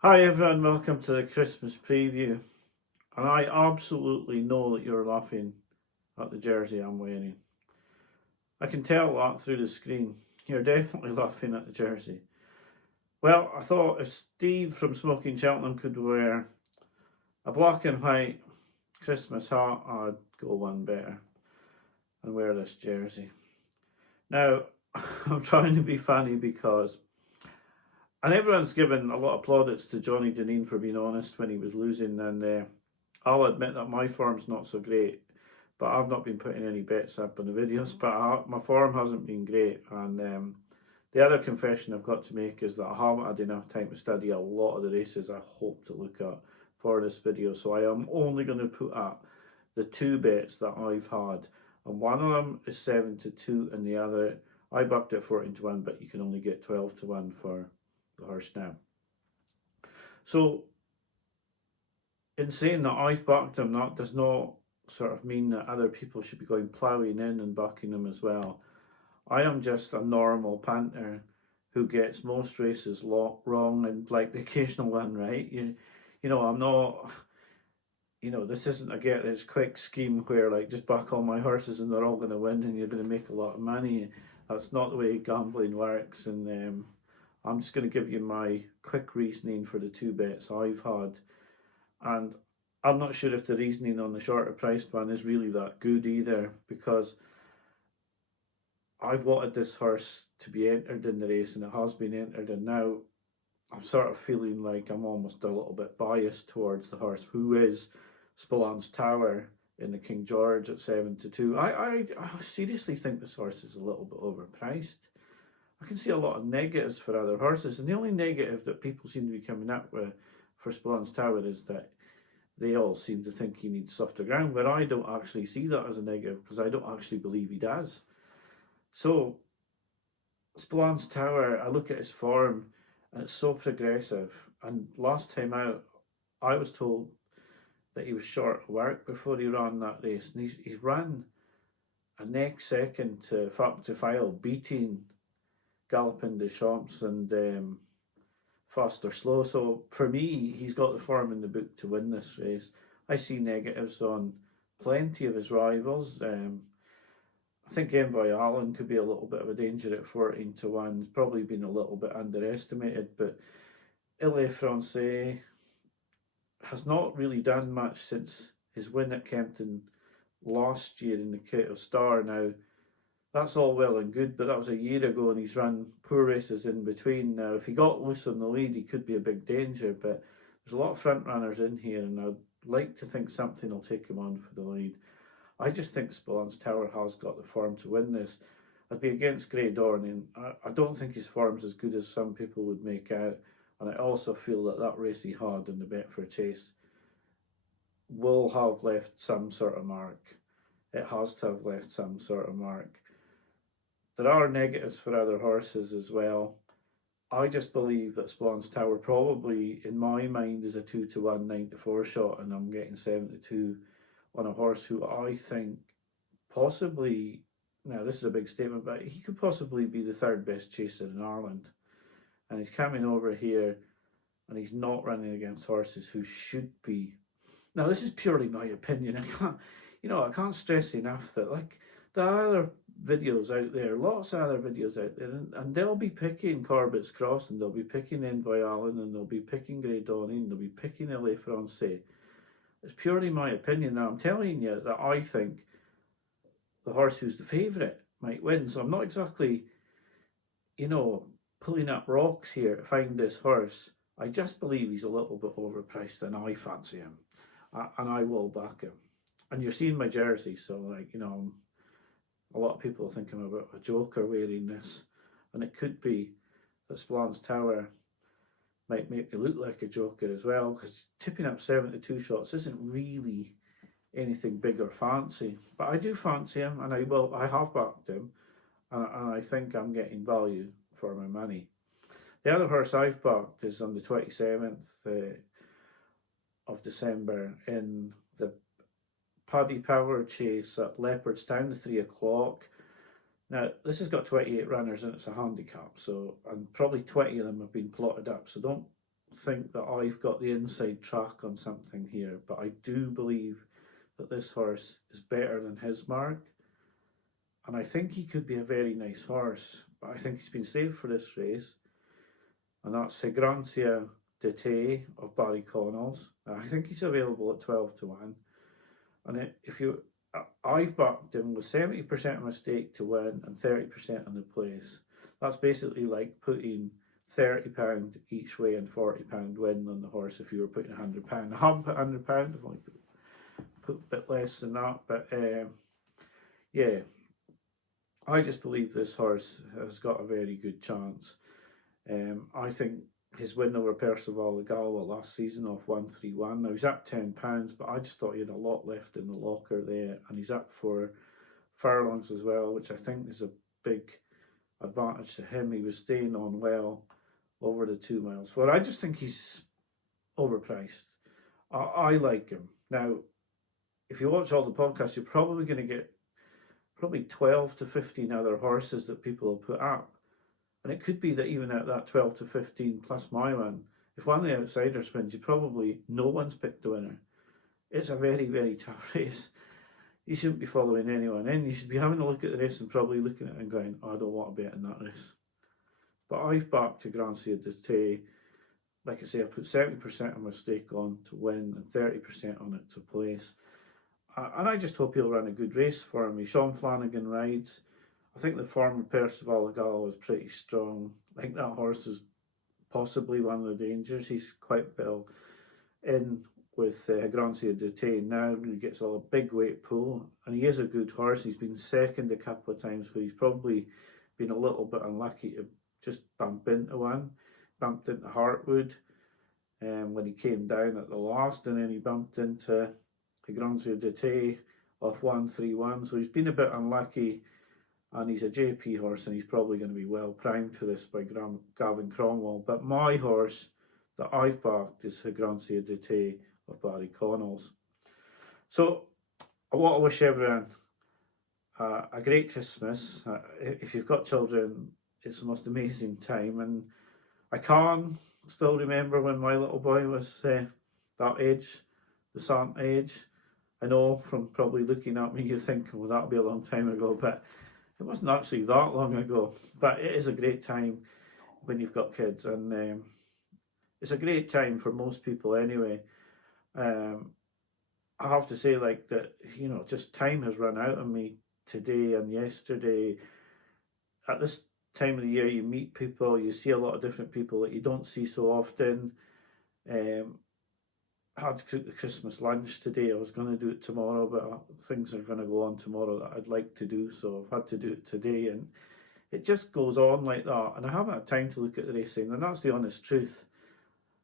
Hi everyone, welcome to the Christmas preview. And I absolutely know that you're laughing at the jersey I'm wearing. I can tell that through the screen. You're definitely laughing at the jersey. Well, I thought if Steve from Smoking Cheltenham could wear a black and white Christmas hat, I'd go one better and wear this jersey. Now, I'm trying to be funny because, and everyone's given a lot of plaudits to Johnny Deneen for being honest when he was losing, and I'll admit that my form's not so great, but I've not been putting any bets up on the videos, but my form hasn't been great. And the other confession I've got to make is that I haven't had enough time to study a lot of the races I hope to look at for this video. So I am only going to put up the two bets that I've had. And one of them is 7-2 and the other, I backed it 14-1, but you can only get 12-1 for the horse now. So in saying that I've backed him, that does not sort of mean that other people should be going ploughing in and backing him as well. I am just a normal punter who gets most races wrong and like the occasional one right. I'm not. This isn't a get rich quick scheme where like just back all my horses and they're all going to win and you're going to make a lot of money. That's not the way gambling works. And I'm just going to give you my quick reasoning for the two bets I've had. And I'm not sure if the reasoning on the shorter price one is really that good either, because I've wanted this horse to be entered in the race and it has been entered, and now I'm sort of feeling like I'm almost a little bit biased towards the horse, who is Spillans Tower in the King George at 7-2. I seriously think this horse is a little bit overpriced. I can see a lot of negatives for other horses, and the only negative that people seem to be coming up with for Spillans Tower is that they all seem to think he needs softer ground, where I don't actually see that as a negative because I don't actually believe he does. So, Spillans Tower, I look at his form and it's so progressive. And last time out, I was told that he was short of work before he ran that race, and he's ran a next second to File, beating Galloping des Champs and Fast or Slow. So for me, he's got the form in the book to win this race. I see negatives on plenty of his rivals. I think Envoy Allen could be a little bit of a danger at 14-1. He's probably been a little bit underestimated, but Ile Francais has not really done much since his win at Kempton last year in the Kettle Star. Now, that's all well and good, but that was a year ago and he's run poor races in between. Now, if he got loose on the lead, he could be a big danger, but there's a lot of front runners in here, and I'd like to think something will take him on for the lead. I just think Spillans Tower has got the form to win this. I'd be against Grey Dawn, and I don't think his form's as good as some people would make out. And I also feel that that race he had in the Betfair Chase will have left some sort of mark. It has to have left some sort of mark. There are negatives for other horses as well. I just believe that Spillans Tower probably, in my mind, is a 2-1 9-4 shot, and I'm getting 7-2 on a horse who I think possibly, now this is a big statement, but he could possibly be the third best chaser in Ireland. And he's coming over here and he's not running against horses who should be. Now this is purely my opinion. I can't stress enough that like there are other videos out there, lots of other videos out there, and they'll be picking Corbett's Cross, and they'll be picking Envoy Allen, and they'll be picking Grey Dawn, and they'll be picking Ile Francais. It's purely my opinion. Now I'm telling you that I think the horse who's the favourite might win. So I'm not exactly, pulling up rocks here to find this horse. I just believe he's a little bit overpriced, and I fancy him, and I will back him. And you're seeing my jersey, so a lot of people think I'm about a joker wearing this, and it could be that Spillans Tower might make me look like a joker as well, because tipping up 7-2 shots isn't really anything big or fancy, but I do fancy him, and I have backed him, and I think I'm getting value for my money. The other horse I've backed is on the 27th of December in the Paddy Power Chase at Leopardstown at 3 o'clock. Now, this has got 28 runners and it's a handicap, and probably 20 of them have been plotted up, so don't think that I've got the inside track on something here, but I do believe that this horse is better than his mark, and I think he could be a very nice horse, but I think he's been saved for this race, and that's Higrancia de Tay of Barry Connells. I think he's available at 12 to 1, and if you, I've backed him with 70% of my stake to win and 30% on the place. That's basically like putting £30 each way and £40 win on the horse if you were putting £100. I haven't put £100, I've only put a bit less than that, but yeah, I just believe this horse has got a very good chance. I think his win over Percival the Galois last season off 131. Now he's up £10, but I just thought he had a lot left in the locker there, and he's up for furlongs as well, which I think is a big advantage to him. He was staying on well over the 2 miles. Well, I just think he's overpriced. I like him. Now, if you watch all the podcasts, you're probably going to get probably 12 to 15 other horses that people will put up. And it could be that even at that 12 to 15 plus my one, if one of the outsiders wins, no one's picked the winner. It's a very, very tough race. You shouldn't be following anyone in. You should be having a look at the race and probably looking at it and going, oh, I don't want to bet in that race. But I've backed Higrancia de Tay. Like I say, I've put 70% of my stake on to win and 30% on it to place. And I just hope he'll run a good race for me. Sean Flanagan rides. I think the form of Percival the Galois was pretty strong. I think that horse is possibly one of the dangers. He's quite well in with Higrancia de Tay now. He gets a big weight pull, and he is a good horse. He's been second a couple of times, where he's probably been a little bit unlucky to just bump into one. Bumped into Hartwood when he came down at the last, and then he bumped into Higrancia de Tay off 131. So he's been a bit unlucky, and he's a JP horse, and he's probably going to be well primed for this by Gavin Cromwell. But my horse that I've backed is Higrancia de Tay of Barry Connells. So I want to wish everyone a great Christmas. If you've got children, it's the most amazing time, and I can still remember when my little boy was that age, the Santa age. I know from probably looking at me, you're thinking, well, that'll be a long time ago, but it wasn't actually that long ago. But it is a great time when you've got kids, and it's a great time for most people anyway. I have to say, like, that, you know, just time has run out on me today and yesterday. At this time of the year, you meet people, you see a lot of different people that you don't see so often. I had to cook the Christmas lunch today. I was going to do it tomorrow, but things are going to go on tomorrow that I'd like to do, so I've had to do it today, and it just goes on like that, and I haven't had time to look at the racing, and that's the honest truth.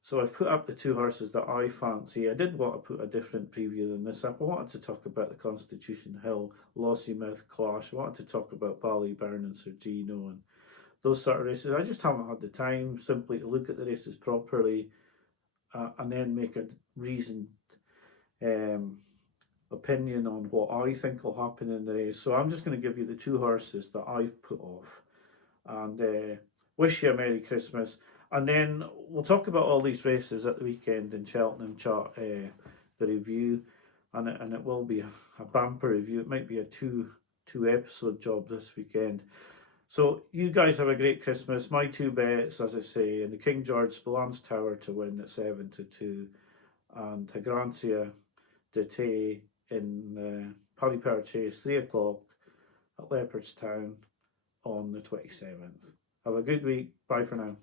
So I've put up the two horses that I fancy. I did want to put a different preview than this up. I wanted to talk about the Constitution Hill, Lossiemouth Clash. I wanted to talk about Ballyburn and Sir Gino and those sort of races. I just haven't had the time simply to look at the races properly and then make a reasoned opinion on what I think will happen in the race. So I'm just going to give you the two horses that I've put off, and wish you a Merry Christmas. And then we'll talk about all these races at the weekend in Cheltenham, the review, and it will be a bumper review. It might be a two episode job this weekend. So you guys have a great Christmas. My two bets, as I say, in the King George Spillane Tower to win at 7-2, and Higrancia de Tay in Paddy Power Chase 3 o'clock at Leopardstown on the 27th. Have a good week. Bye for now.